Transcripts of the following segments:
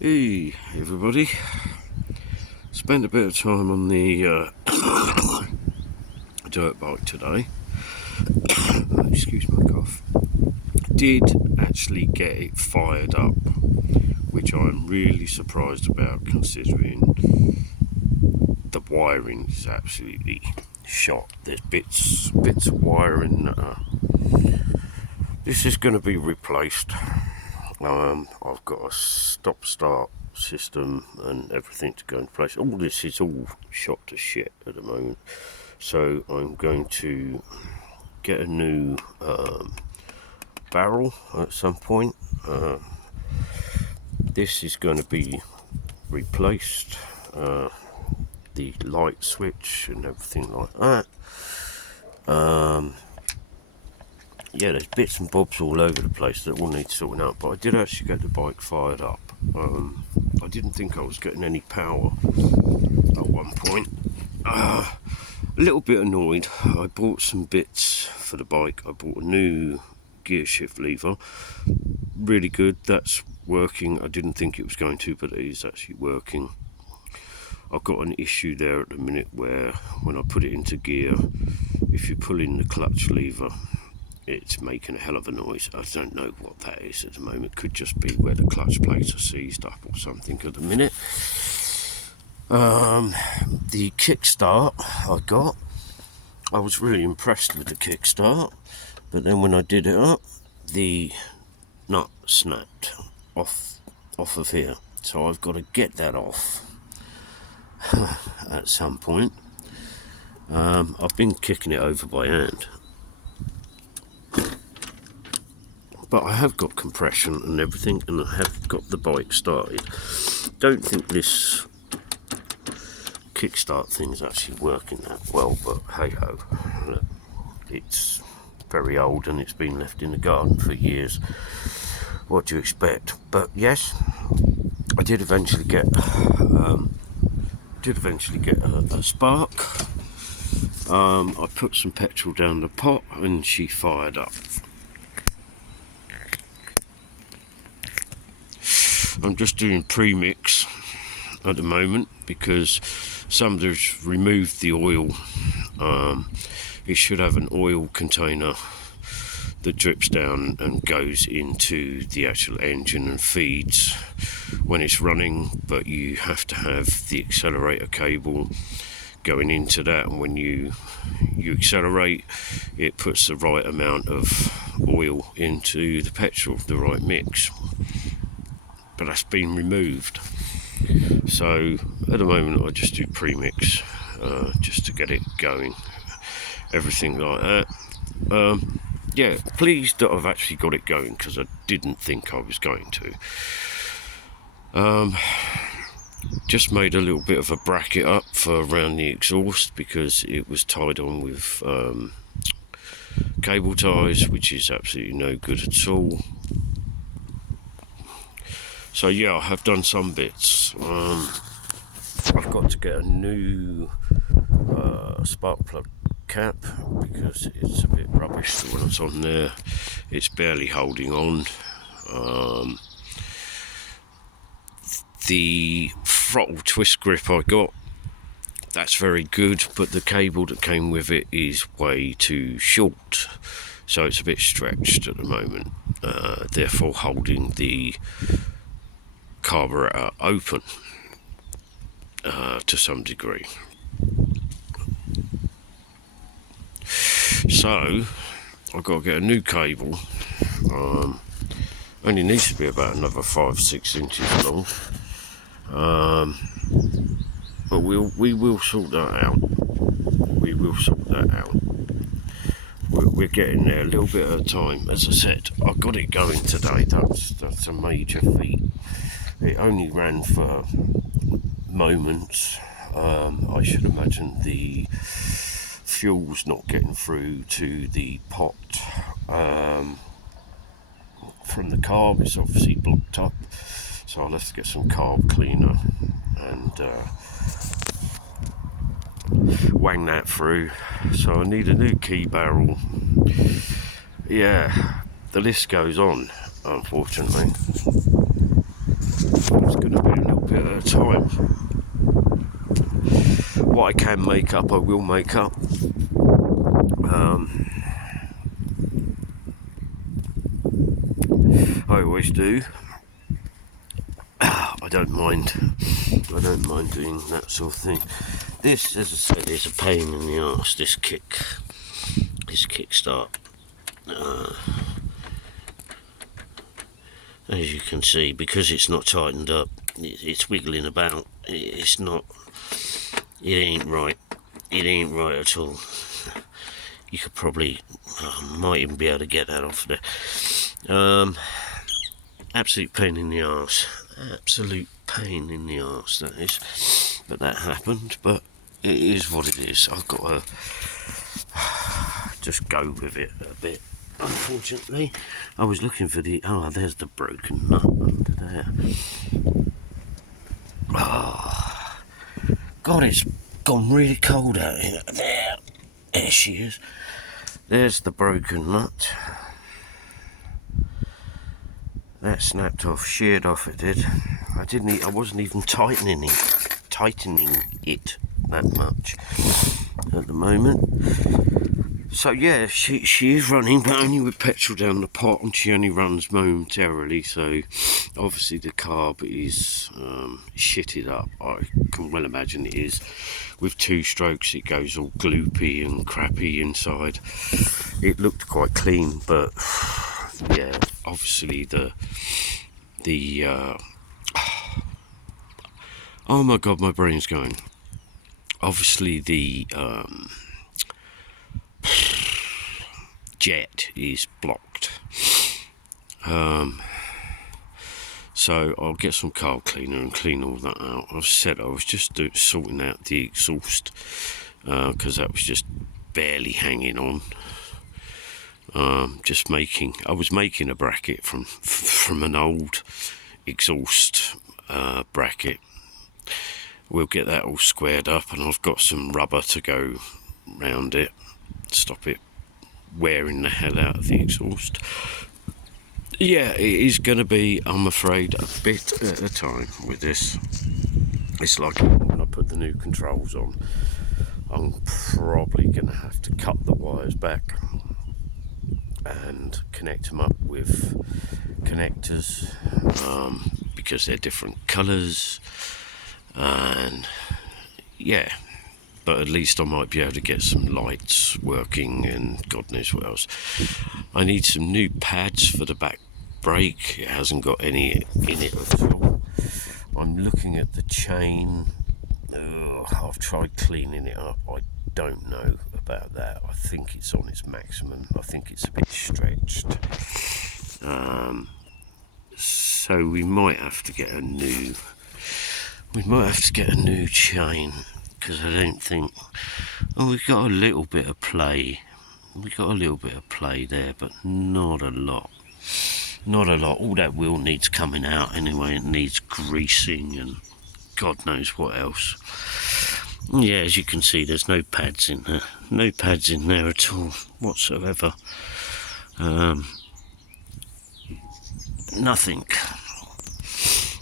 Hey everybody, spent a bit of time on the dirt bike today. Excuse my cough. Did actually get it fired up, which I'm really surprised about considering the wiring is absolutely shot. There's bits of wiring that this is going to be replaced. I've got a stop-start system and everything to go into place. All this is all shot to shit at the moment, so I'm going to get a new barrel at some point. This is going to be replaced, the light switch and everything like that. Yeah, there's bits and bobs all over the place that all need sorting out, but I did actually get the bike fired up. I didn't think I was getting any power at one point. A little bit annoyed. I bought some bits for the bike. I bought a new gear shift lever. Really good, that's working. I didn't think it was going to, but it is actually working. I've got an issue there at the minute where when I put it into gear, if you pull in the clutch lever, it's making a hell of a noise. I don't know what that is at the moment. Could just be where the clutch plates are seized up or something at the minute. The kickstart I was really impressed with the kickstart, but then when I did it up, the nut snapped off of here. So I've got to get that off at some point. I've been kicking it over by hand, but I have got compression and everything, and I have got the bike started. Don't think this kickstart thing is actually working that well, but hey ho, it's very old and it's been left in the garden for years. What do you expect? But yes, I did eventually get a spark. I put some petrol down the pot and she fired up. I'm just doing pre-mix at the moment because somebody's removed the oil. It should have an oil container that drips down and goes into the actual engine and feeds when it's running, but you have to have the accelerator cable going into that, and when you accelerate, it puts the right amount of oil into the petrol, the right mix. But that's been removed, so at the moment I just do pre-mix just to get it going, everything like that. Yeah, pleased that I've actually got it going because I didn't think I was going to. Just made a little bit of a bracket up for around the exhaust because it was tied on with cable ties, which is absolutely no good at all. So yeah, I have done some bits. I've got to get a new spark plug cap because it's a bit rubbish. When it's on there, it's barely holding on. The throttle twist grip I got, that's very good, but the cable that came with it is way too short, so it's a bit stretched at the moment, therefore holding the carburetor open to some degree. So I've got to get a new cable. Only needs to be about another 5-6 inches long, but we will sort that out. We're getting there a little bit at a time. As I said, I got it going today. That's a major feat. It only ran for moments. I should imagine the fuel's not getting through to the pot from the carb. It's obviously blocked up, so I'll have to get some carb cleaner and wang that through. So I need a new key barrel. Yeah, the list goes on, unfortunately. It's going to be a little bit at a time. What I can make up, I will make up. I always do. I don't mind doing that sort of thing. This, as I said, is a pain in the arse. This kickstart. As you can see, because it's not tightened up, it's wiggling about. It's not. It ain't right. It ain't right at all. You could probably, might even be able to get that off there. Absolute pain in the arse. Absolute pain in the arse, that is. But that happened, but it is what it is. I've got to just go with it a bit. Unfortunately, I was looking for there's the broken nut under there. Oh, God, it's gone really cold out here. There she is. There's the broken nut. That snapped off, sheared off. It did. I wasn't even tightening it that much at the moment. So yeah, she is running, but only with petrol down the pot, and she only runs momentarily. So obviously the carb is shitted up. I can well imagine it is. With 2 strokes, it goes all gloopy and crappy inside. It looked quite clean, but yeah, obviously the oh my God, my brain's going. Obviously the jet is blocked. So I'll get some carb cleaner and clean all that out. I've said I was just sorting out the exhaust because that was just barely hanging on. I was making a bracket from an old exhaust bracket. We'll get that all squared up, and I've got some rubber to go round it, stop it wearing the hell out of the exhaust. Yeah, it is going to be, I'm afraid, a bit at a time with this. It's like when I put the new controls on, I'm probably going to have to cut the wires back and connect them up with connectors because they're different colours, and yeah, but at least I might be able to get some lights working and God knows what else. I need some new pads for the back brake. It hasn't got any in it at all. I'm looking at the chain. I've tried cleaning it up. I don't know about that. I think it's on its maximum. I think it's a bit stretched. So we might have to get a new chain, because I don't think. Oh, we've got a little bit of play. There, but not a lot. All that wheel needs coming out anyway. It needs greasing and God knows what else. Yeah, as you can see, there's no pads in there. No pads in there at all whatsoever. Nothing.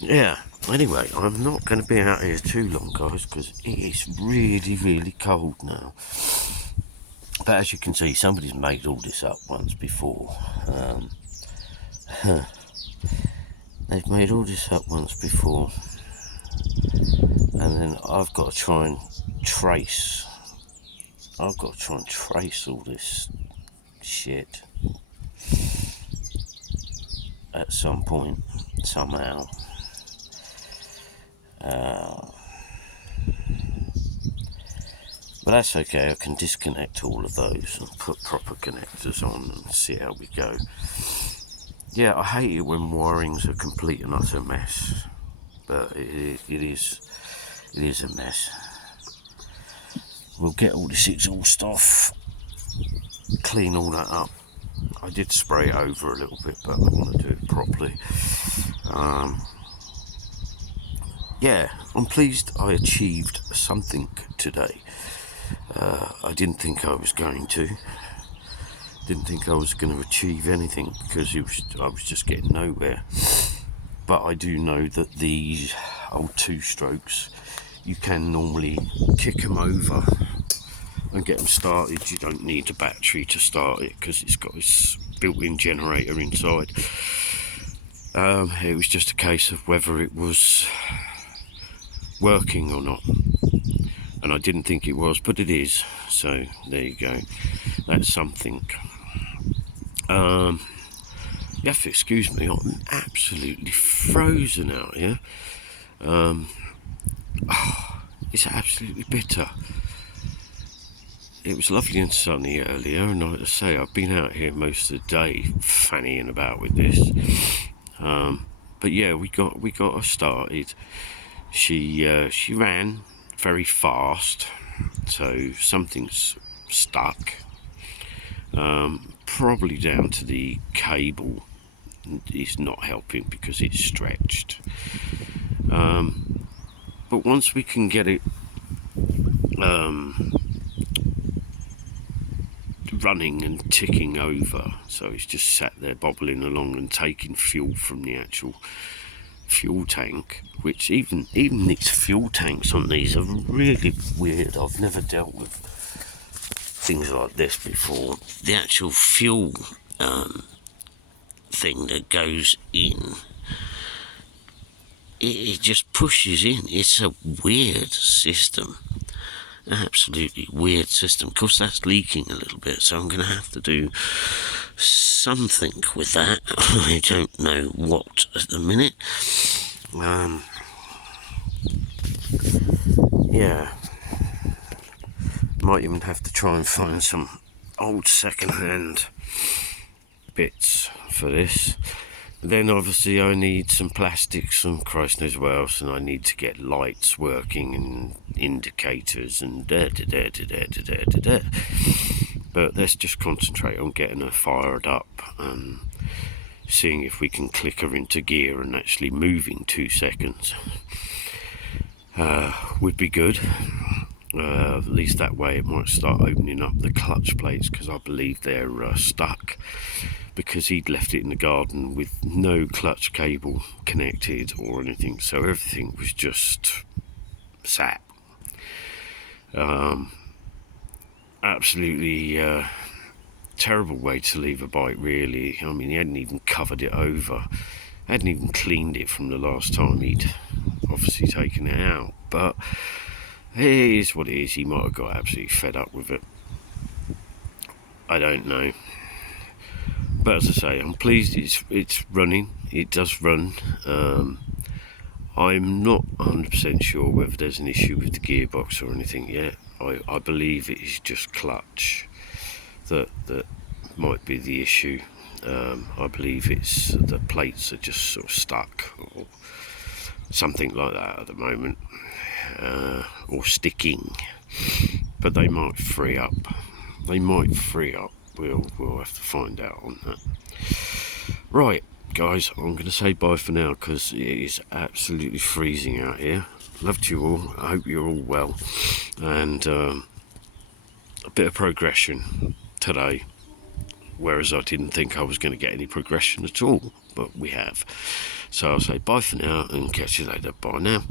Yeah. Anyway, I'm not going to be out here too long, guys, because it is really, really cold now. But as you can see, somebody's made all this up once before. They've made all this up once before. And then I've got to try and trace all this shit at some point, somehow. But that's okay. I can disconnect all of those and put proper connectors on and see how we go. Yeah, I hate it when wiring's a complete and utter mess, but it is a mess. We'll get all this exhaust off, clean all that up. I did spray it over a little bit, but I want to do it properly. Yeah, I'm pleased I achieved something today. I didn't think I was going to. Didn't think I was going to achieve anything because I was just getting nowhere. but I do know that these old two-strokes, you can normally kick them over and get them started. You don't need a battery to start it because it's got this built-in generator inside. It was just a case of whether it was working or not, and I didn't think it was, but it is, so there you go. That's something. You have to excuse me, I'm absolutely frozen out here. It's absolutely bitter. It was lovely and sunny earlier, and like I say, I've been out here most of the day fannying about with this. But yeah, we got her started. She ran very fast, so something's stuck. Probably down to the cable. It's not helping because it's stretched. But once we can get it running and ticking over, so it's just sat there bobbling along and taking fuel from the actual fuel tank, which even these fuel tanks on these are really weird. I've never dealt with things like this before. The actual fuel thing that goes in, it just pushes in. It's a weird system, absolutely weird system. Of course, that's leaking a little bit, so I'm going to have to do something with that. I don't know what at the minute. Yeah, might even have to try and find some old second-hand bits for this. Then obviously I need some plastics and Christ knows what else, and I need to get lights working and indicators and da. But let's just concentrate on getting her fired up and seeing if we can click her into gear and actually moving 2 seconds. Would be good. At least that way it might start opening up the clutch plates, because I believe they're stuck, because he'd left it in the garden with no clutch cable connected or anything, so everything was just sat. Absolutely terrible way to leave a bike, really. I mean, he hadn't even covered it over, hadn't even cleaned it from the last time he'd obviously taken it out, but it is what it is. He might have got absolutely fed up with it, I don't know. But as I say, I'm pleased it's running. It does run. I'm not 100% sure whether there's an issue with the gearbox or anything yet. I believe it is just clutch that might be the issue. I believe it's the plates are just sort of stuck or something like that at the moment, or sticking. But they might free up. We'll have to find out on that. Right, guys, I'm going to say bye for now because it is absolutely freezing out here. Love to you all. I hope you're all well. And a bit of progression today, whereas I didn't think I was going to get any progression at all, but we have. So I'll say bye for now and catch you later. Bye now.